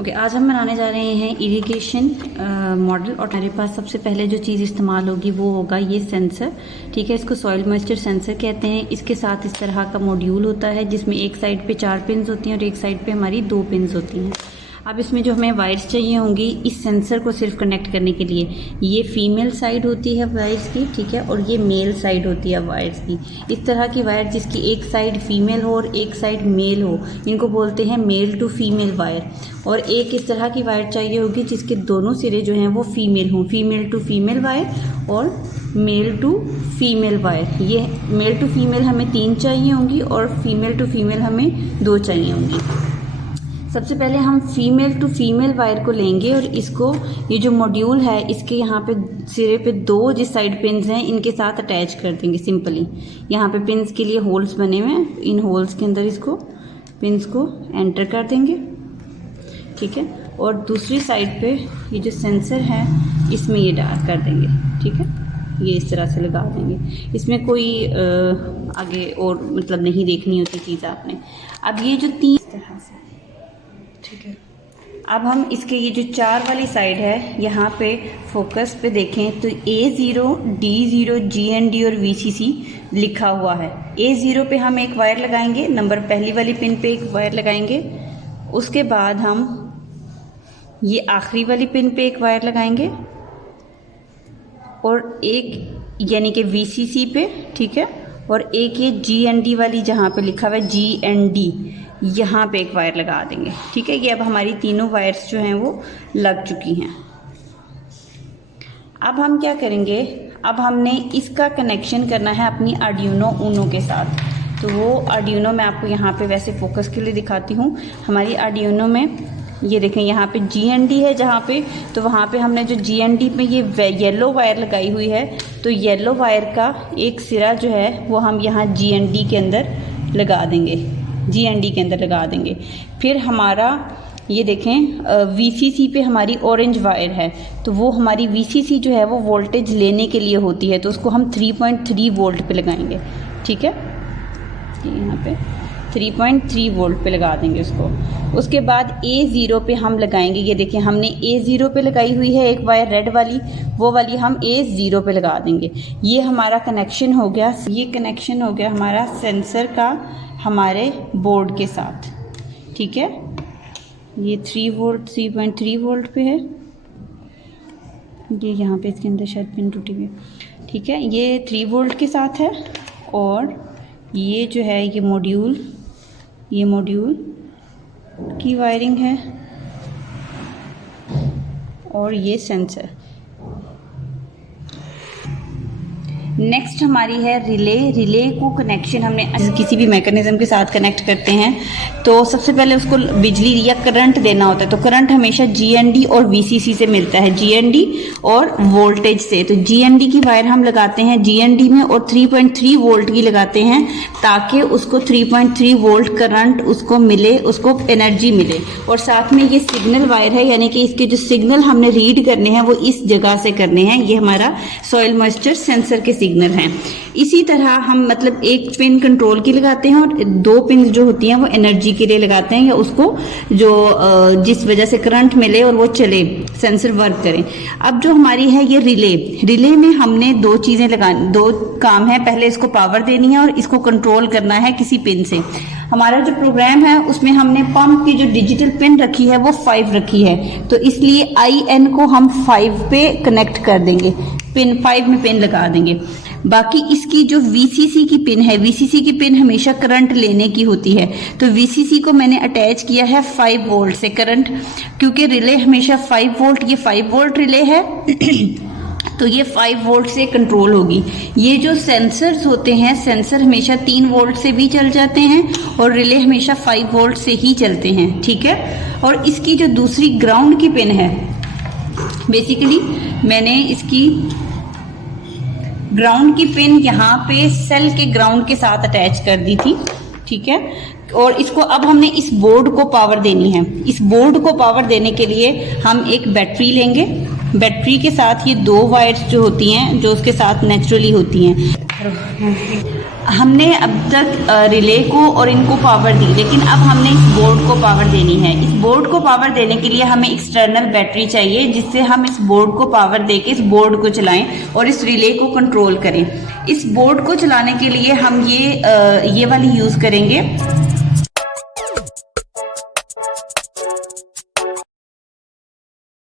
Okay, आज हम बनाने जा रहे हैं इरिगेशन मॉडल। और हमारे पास सबसे पहले जो चीज़ इस्तेमाल होगी वो होगा ये सेंसर। ठीक है, इसको सॉइल मॉइस्चर सेंसर कहते हैं। इसके साथ इस तरह का मॉड्यूल होता है जिसमें एक साइड पे 4 पिन्स होती हैं और एक साइड पे हमारी 2 पिन्स होती हैं। अब इसमें जो हमें वायर्स चाहिए होंगी इस सेंसर को सिर्फ कनेक्ट करने के लिए, ये फीमेल साइड होती है वायर्स की, ठीक है, और ये मेल साइड होती है वायर्स की। इस तरह की वायर जिसकी एक साइड फीमेल हो और एक साइड मेल हो, इनको बोलते हैं मेल टू फीमेल वायर। और एक इस तरह की वायर चाहिए होगी जिसके दोनों सिरे जो हैं वो फीमेल हों, फीमेल टू फीमेल वायर और मेल टू फीमेल वायर। ये मेल टू फीमेल हमें 3 चाहिए होंगी और फीमेल टू फीमेल हमें 2 चाहिए होंगी। सबसे पहले हम फीमेल टू फीमेल वायर को लेंगे और इसको, ये जो मॉड्यूल है इसके यहाँ पे सिरे पे 2 जिस साइड पिन्स हैं इनके साथ अटैच कर देंगे सिंपली। यहाँ पे पिन्स के लिए होल्स बने हुए हैं, इन होल्स के अंदर इसको पिन्स को एंटर कर देंगे, ठीक है। और दूसरी साइड पे ये जो सेंसर है इसमें ये डाल कर देंगे, ठीक है। ये इस तरह से लगा देंगे, इसमें कोई आगे और मतलब नहीं देखनी होती चीज़ आपने। अब ये जो 3 तरह से, ठीक है। अब हम इसके ये जो 4 वाली साइड है यहाँ पे फोकस पे देखें तो A0, D0, GND और VCC लिखा हुआ है। A0 पे हम एक वायर लगाएंगे, नंबर पहली वाली पिन पे एक वायर लगाएंगे। उसके बाद हम ये आखिरी वाली पिन पे एक वायर लगाएंगे और एक यानी कि VCC पे, ठीक है। और एक ये GND वाली जहाँ पे लिखा हुआ है GND, यहाँ पे एक वायर लगा देंगे, ठीक है। ये अब हमारी तीनों वायर्स जो हैं वो लग चुकी हैं। अब हम क्या करेंगे, अब हमने इसका कनेक्शन करना है अपनी आर्डिनो ऊनो के साथ। तो वो आर्डिनो मैं आपको यहाँ पे वैसे फोकस के लिए दिखाती हूँ। हमारी आर्डिनो में ये देखें यहाँ पे GND है जहाँ पे, तो वहाँ पे हमने जो GND में ये येलो वायर लगाई हुई है, तो येलो वायर का एक सिरा जो है वो हम यहाँ GND के अंदर लगा देंगे, GND के अंदर लगा देंगे। फिर हमारा ये देखें VCC पे हमारी ऑरेंज वायर है, तो वो हमारी VCC जो है वो वोल्टेज लेने के लिए होती है, तो उसको हम 3.3 वोल्ट पे लगाएंगे, ठीक है। यहाँ पे 3.3 वोल्ट पे लगा देंगे उसको। उसके बाद A0 पे हम लगाएंगे, ये देखिए हमने A0 पे लगाई हुई है एक वायर रेड वाली, वो वाली हम A0 पे लगा देंगे। ये हमारा कनेक्शन हो गया, ये कनेक्शन हो गया हमारा सेंसर का हमारे बोर्ड के साथ, ठीक है। ये 3.3 वोल्ट पे है, ये यहाँ पे इसके अंदर शायद पिन टूटी हुई है, ठीक है। ये 3 वोल्ट के साथ है और ये जो है ये मॉड्यूल की वायरिंग है और ये सेंसर। नेक्स्ट हमारी है रिले को कनेक्शन हमने किसी भी मैकेनिज्म के साथ कनेक्ट करते हैं तो सबसे पहले उसको बिजली या करंट देना होता है। तो करंट हमेशा GND और VCC से मिलता है, GND और वोल्टेज से। तो GND की वायर हम लगाते हैं GND में और 3.3 वोल्ट की लगाते हैं ताकि उसको 3.3 वोल्ट करंट उसको मिले, उसको एनर्जी मिले। और साथ में ये सिग्नल वायर है, यानी कि इसके जो सिग्नल हमने रीड करने हैं वो इस जगह से करने हैं। ये हमारा सॉइल मॉइस्चर सेंसर के सिग्नल हैं। इसी तरह हम मतलब एक पिन कंट्रोल की लगाते हैं और 2 पिन जो होती हैं वो एनर्जी के लिए लगाते हैं, या उसको जो जिस वजह से करंट मिले और वो चले, सेंसर वर्क करें। अब जो हमारी है ये रिले में हमने 2 चीजें लगानी, 2 काम है। पहले इसको पावर देनी है और इसको कंट्रोल करना है किसी पिन से। हमारा जो प्रोग्राम है उसमें हमने पंप की जो डिजिटल पिन रखी है वो 5 रखी है, तो इसलिए IN को हम 5 पे कनेक्ट कर देंगे, पिन 5 में पिन लगा देंगे। बाकी इसकी जो VCC की पिन है, VCC की पिन हमेशा करंट लेने की होती है, तो VCC को मैंने अटैच किया है 5 वोल्ट से करंट, क्योंकि रिले हमेशा 5 वोल्ट, ये 5 वोल्ट रिले है तो ये 5 वोल्ट से कंट्रोल होगी। ये जो सेंसर्स होते हैं, सेंसर हमेशा 3 वोल्ट से भी चल जाते हैं और रिले हमेशा 5 वोल्ट से ही चलते हैं, ठीक है। और इसकी जो दूसरी ग्राउंड की पिन है, बेसिकली मैंने इसकी ग्राउंड की पिन यहाँ पे सेल के ग्राउंड के साथ अटैच कर दी थी, ठीक है। और इसको अब हमने इस बोर्ड को पावर देनी है। इस बोर्ड को पावर देने के लिए हम एक बैटरी लेंगे, बैटरी के साथ ये 2 वायर्स जो होती हैं जो उसके साथ नेचुरली होती हैं, हमने अब तक रिले को और इनको पावर दी, लेकिन अब हमने इस बोर्ड को पावर देनी है। इस बोर्ड को पावर देने के लिए हमें एक्सटर्नल बैटरी चाहिए, जिससे हम इस बोर्ड को पावर देके इस बोर्ड को चलाएं और इस रिले को कंट्रोल करें। इस बोर्ड को चलाने के लिए हम ये वाली यूज करेंगे।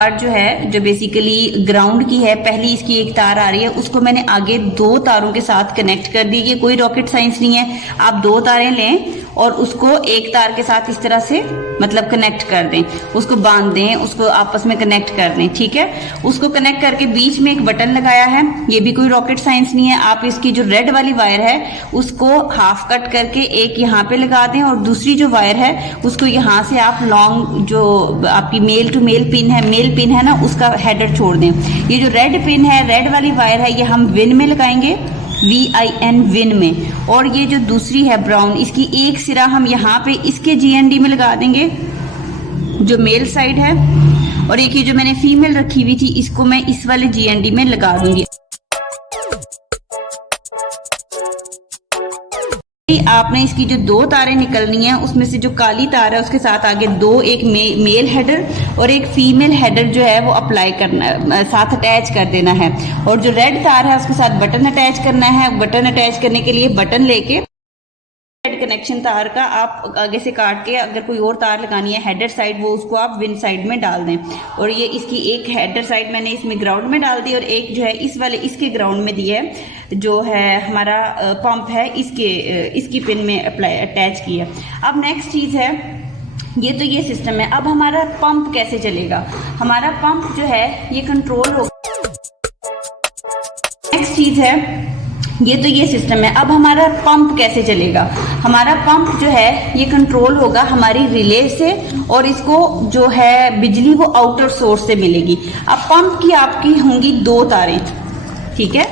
तार जो है, जो बेसिकली ग्राउंड की है, पहली इसकी एक तार आ रही है, उसको मैंने आगे 2 तारों के साथ कनेक्ट कर दी। ये कोई रॉकेट साइंस नहीं है, आप 2 तारें लें और उसको एक तार के साथ इस तरह से मतलब कनेक्ट कर दें, उसको बांध दें, उसको आपस में कनेक्ट कर दें, ठीक है। उसको कनेक्ट करके बीच में एक बटन लगाया है, ये भी कोई रॉकेट साइंस नहीं है। आप इसकी जो रेड वाली वायर है उसको हाफ कट करके एक यहाँ पे लगा दें और दूसरी जो वायर है उसको यहाँ से आप लॉन्ग, जो आपकी मेल टू मेल पिन है ना, उसका हेडर छोड़ दें। ये जो रेड पिन है, रेड वाली वायर है, ये हम विन में लगाएंगे, VIN विन में। और ये जो दूसरी है ब्राउन, इसकी एक सिरा हम यहाँ पे इसके GND में लगा देंगे, जो मेल साइड है, और एक ये जो मैंने फीमेल रखी हुई थी इसको मैं इस वाले GND में लगा दूंगी। आपने इसकी जो 2 तारें निकलनी है, उसमें से जो काली तार है उसके साथ आगे 2, एक मेल हेडर और एक फीमेल हेडर जो है वो अप्लाई करना, साथ अटैच कर देना है। और जो रेड तार है उसके साथ बटन अटैच करना है। बटन अटैच करने के लिए बटन लेके कनेक्शन तार का आप आगे से काट के, अगर कोई और तार लगानी है हेडर साइड, वो उसको आप विन साइड में डाल दें। और ये इसकी एक हेडर साइड मैंने इसमें ग्राउंड में डाल दी और एक जो है इस वाले इसके ग्राउंड में दी है, जो है हमारा पंप है, इसकी पिन में अटैच की है। अब नेक्स्ट चीज है, ये तो ये सिस्टम है। अब हमारा पंप कैसे चलेगा? हमारा पंप जो है ये कंट्रोल होगा। नेक्स्ट चीज है, ये तो ये सिस्टम है। अब हमारा पंप कैसे चलेगा? हमारा पंप जो है ये कंट्रोल होगा हमारी रिले से, और इसको जो है बिजली वो आउटर सोर्स से मिलेगी। अब पंप की आपकी होंगी 2 तारें, ठीक है।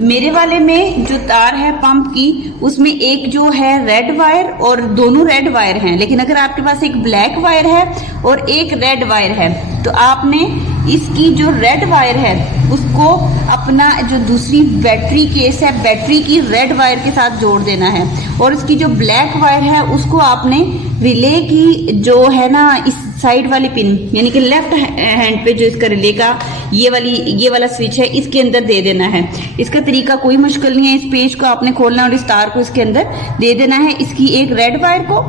मेरे वाले में जो तार है पंप की, उसमें एक जो है रेड वायर, और दोनों रेड वायर हैं, लेकिन अगर आपके पास एक ब्लैक वायर है और एक रेड वायर है, तो आपने इसकी जो रेड वायर है उसको अपना जो दूसरी बैटरी केस है, बैटरी की रेड वायर के साथ जोड़ देना है। और इसकी जो ब्लैक वायर है उसको आपने रिले की जो है ना इस साइड वाली पिन, यानी कि लेफ्ट हैंड पे जो इसका रिले का ये वाला स्विच है, इसके अंदर दे देना है। इसका तरीका कोई मुश्किल नहीं है, इस पेज को आपने खोलना है और इस तार को इसके अंदर दे देना है। इसकी एक रेड वायर को,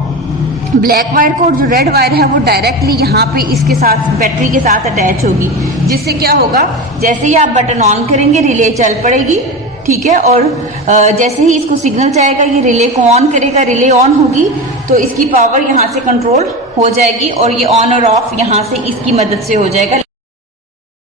ब्लैक वायर को, और जो रेड वायर है वो डायरेक्टली यहाँ पे इसके साथ बैटरी के साथ अटैच होगी, जिससे क्या होगा, जैसे ही आप बटन ऑन करेंगे रिले चल पड़ेगी, ठीक है। और जैसे ही इसको सिग्नल जाएगा ये रिले को ऑन करेगा, रिले ऑन होगी तो इसकी पावर यहाँ से कंट्रोल हो जाएगी और ये ऑन और ऑफ यहाँ से इसकी मदद से हो जाएगा।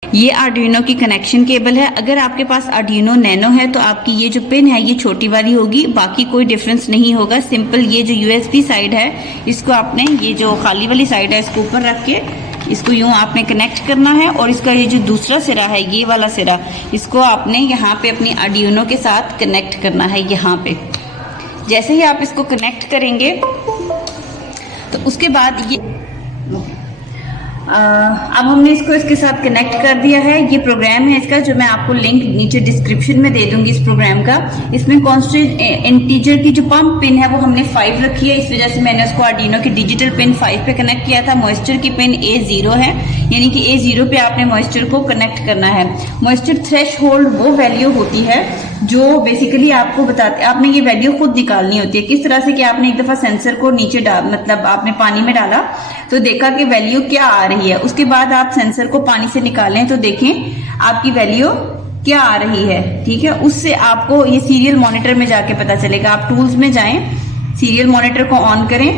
ये आर्डिनो की कनेक्शन केबल है। अगर आपके पास आर्डिनो नैनो है तो आपकी ये जो पिन है ये छोटी वाली होगी, बाकी कोई डिफरेंस नहीं होगा। सिंपल ये जो USB साइड है इसको आपने, ये जो खाली वाली साइड है इसको ऊपर रख के इसको यूं आपने कनेक्ट करना है, और इसका ये जो दूसरा सिरा है, ये वाला सिरा, इसको आपने यहाँ पे अपनी आर्डिनो के साथ कनेक्ट करना है यहाँ पे। जैसे ही आप इसको कनेक्ट करेंगे तो उसके बाद ये अब हमने इसको इसके साथ कनेक्ट कर दिया है। ये प्रोग्राम है इसका, जो मैं आपको लिंक नीचे डिस्क्रिप्शन में दे दूंगी इस प्रोग्राम का। इसमें कांस्टेंट इंटीजर की जो पंप पिन है वो हमने 5 रखी है, इस वजह से मैंने उसको आर्डिनो की डिजिटल पिन 5 पे कनेक्ट किया था। मॉइस्चर की पिन A0 है, यानी कि A0 पे आपने मॉइस्चर को कनेक्ट करना है। मॉइस्चर थ्रेशहोल्ड वो वैल्यू होती है जो बेसिकली आपको बताते, आपने ये वैल्यू खुद निकालनी होती है। किस तरह से कि आपने एक दफा सेंसर को नीचे मतलब आपने पानी में डाला तो देखा कि वैल्यू क्या आ रही है, उसके बाद आप सेंसर को पानी से निकालें तो देखें आपकी वैल्यू क्या आ रही है, ठीक है। उससे आपको ये सीरियल मॉनिटर में जाके पता चलेगा। आप टूल्स में जाएं, सीरियल मॉनिटर को ऑन करें,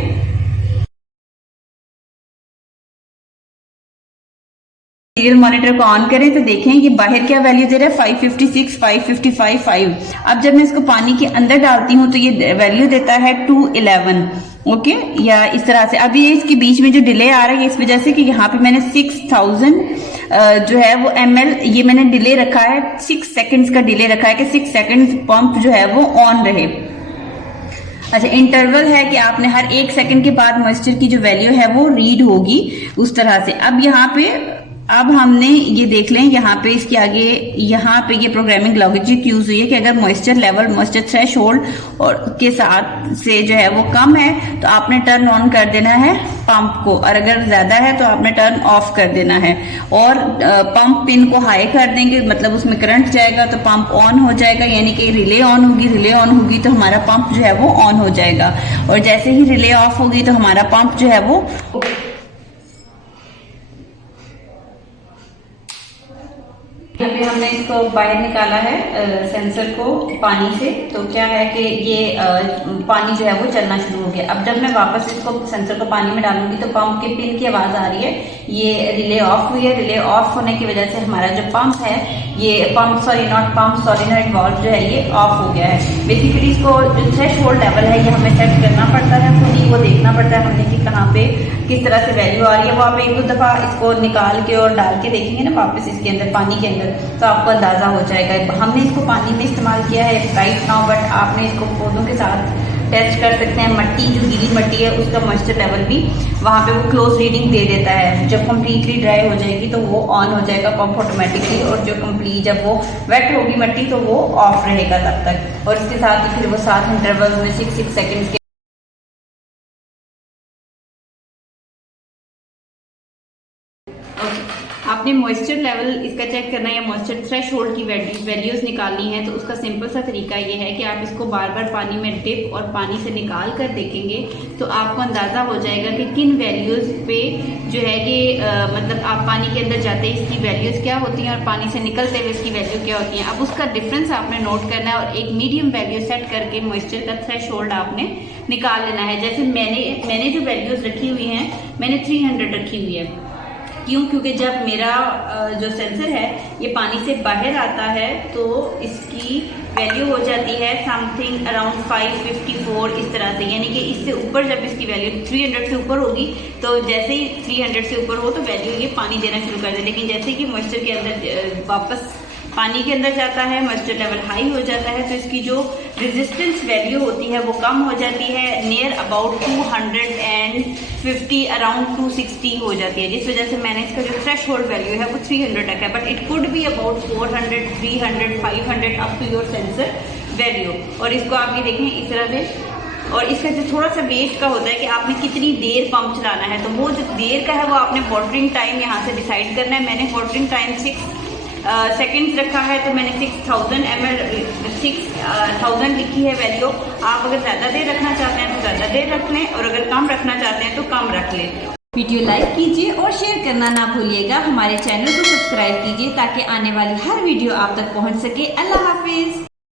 सीरियल मॉनिटर को ऑन करें तो देखें ये बाहर क्या वैल्यू दे रहा है, 556, 555, 5। अब जब मैं इसको पानी के अंदर डालती हूँ तो ये वैल्यू देता है 211, ओके, या इस तरह से। अभी इसके बीच में जो डिले आ रहा है इस वजह से कि यहाँ पे मैंने 6000 जो है वो ml ये मैंने डिले रखा है, 6 सेकंड्स का डिले रखा है कि 6 सेकंड्स पंप जो है वो ऑन रहे। अच्छा, इंटरवल है कि आपने हर 1 सेकंड के बाद मॉइस्चर की जो वैल्यू है वो रीड होगी उस तरह से। अब यहाँ पे अब हमने ये देख लें यहाँ पे इसके आगे यहाँ पे ये प्रोग्रामिंग लॉजिक यूज हुई है कि अगर मॉइस्चर थ्रेश होल्ड और के साथ से जो है वो कम है तो आपने टर्न ऑन कर देना है पंप को, और अगर ज्यादा है तो आपने टर्न ऑफ कर देना है। और पंप पिन को हाई कर देंगे, मतलब उसमें करंट जाएगा तो पंप ऑन हो जाएगा, यानी कि रिले ऑन होगी तो हमारा पंप जो है वो ऑन हो जाएगा। और जैसे ही रिले ऑफ होगी तो हमारा पंप जो है वो यहाँ पे हमने इसको बाहर निकाला है सेंसर को पानी से, तो क्या है कि ये पानी जो है वो चलना शुरू हो गया। अब जब मैं वापस इसको सेंसर को पानी में डालूंगी तो पंप के पिन की आवाज आ रही है, ये रिले ऑफ हुई है। रिले ऑफ होने की वजह से हमारा जो पंप है ये सोलेनॉइड वाल्व जो है ये ऑफ हो गया है। बेसिकली इसको जो थ्रेशोल्ड लेवल है ये हमें सेट करना पड़ता है, खुद ही वो देखना पड़ता है हमने कि कहाँ पे किस तरह से वैल्यू आ रही है। वो आप एक दो दफा इसको निकाल के और डाल के देखेंगे ना वापस इसके अंदर पानी के अंदर, तो आपको अंदाजा हो जाएगा। हमने इसको पानी में इस्तेमाल किया है राइट नाउ, बट आपने इसको पौधों के साथ टेस्ट कर सकते हैं। मट्टी जो गीली मट्टी है उसका मॉइस्चर लेवल भी वहाँ पे वो क्लोज रीडिंग दे देता है। जब कम्प्लीटली ड्राई हो जाएगी तो वो ऑन हो जाएगा पंप ऑटोमेटिकली, और जो कम्प्लीट जब वो वेट होगी मट्टी तो वो ऑफ रहेगा तब तक। और इसके साथ ही फिर वो 7 इंटरवल में 6 सेकेंड्स के आपने मॉइस्चर लेवल इसका चेक करना है या मॉइस्चर थ्रेशोल्ड की वैल्यूज निकालनी है, तो उसका सिंपल सा तरीका ये है कि आप इसको बार बार पानी में डिप और पानी से निकाल कर देखेंगे तो आपको अंदाजा हो जाएगा कि किन वैल्यूज पे जो है कि मतलब आप पानी के अंदर जाते ही इसकी वैल्यूज क्या होती हैं और पानी से निकलते हुए इसकी वैल्यू क्या होती है। अब उसका डिफरेंस आपने नोट करना है और एक मीडियम वैल्यू सेट करके मॉइस्चर का थ्रेशोल्ड आपने निकाल लेना है। जैसे मैंने जो वैल्यूज रखी हुई हैं, मैंने 300 रखी हुई है। क्यों? क्योंकि जब मेरा जो सेंसर है ये पानी से बाहर आता है तो इसकी वैल्यू हो जाती है समथिंग अराउंड 554 इस तरह से, यानी कि इससे ऊपर जब इसकी वैल्यू 300 से ऊपर होगी तो जैसे ही 300 से ऊपर हो तो वैल्यू ये पानी देना शुरू कर दे। लेकिन जैसे कि मॉइस्चर के अंदर वापस पानी के अंदर जाता है, मॉइस्चर लेवल हाई हो जाता है, तो इसकी जो रेजिस्टेंस वैल्यू होती है वो कम हो जाती है, नियर अबाउट 250 अराउंड 260 हो जाती है, जिस वजह से मैंने इसका जो थ्रेशोल्ड वैल्यू है वो 300 तक है। But it could be about 400, 300, 500 up to your sensor value. और इसको आप ये देखें इस तरह से, और इसका जो थोड़ा सा वेट का होता है कि आपने कितनी देर पंप चलाना है, तो वो जो देर का है वो आपने वाटरिंग टाइम यहाँ से डिसाइड करना है। मैंने वाटरिंग टाइम 6 सेकेंड्स रखा है, तो मैंने 6000 ml 6000 लिखी है वैल्यू। आप अगर ज़्यादा देर रखना चाहते हैं तो ज़्यादा देर रख लें, और अगर कम रखना चाहते हैं तो कम रख लें। वीडियो लाइक कीजिए और शेयर करना ना भूलिएगा। हमारे चैनल को सब्सक्राइब कीजिए ताकि आने वाली हर वीडियो आप तक पहुंच सके। अल्लाह हाफिज।